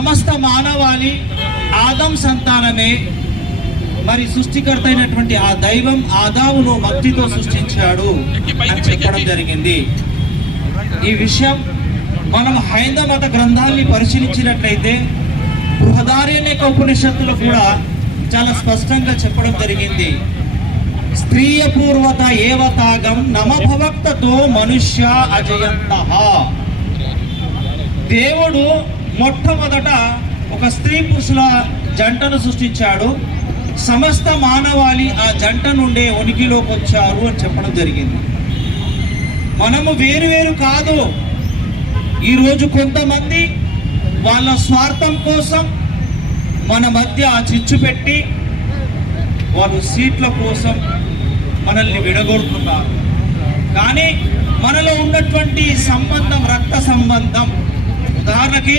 సమస్త మానవాళి ఆదం సంతానమే. మరి సృష్టికర్త అయినటువంటి ఆ దైవం ఆదామును మట్టితో సృష్టించాడు అని చెప్పడం జరిగింది. ఈ విషయం మనం హైందవ మత గ్రంథాన్ని పరిశీలించినట్లయితే బృహదారణ్యక ఉపనిషత్తులు కూడా చాలా స్పష్టంగా చెప్పడం జరిగింది. స్త్రీయ పూర్వత ఏవతాగం నమభవక్తతో మనుష్య అజయంతః. దేవుడు మొట్టమొదట ఒక స్త్రీ పురుషుల జంటను సృష్టించాడు. సమస్త మానవాళి ఆ జంట నుండే ఉనికిలోకి వచ్చారు అని చెప్పడం జరిగింది. మనము వేరు కాదు. ఈరోజు కొంతమంది వాళ్ళ స్వార్థం కోసం మన మధ్య ఆ చిచ్చు పెట్టి వాళ్ళు సీట్ల కోసం మనల్ని విడగొడుతున్నారు. కానీ మనలో ఉన్నటువంటి సంబంధం రక్త సంబంధం. ఉదాహరణకి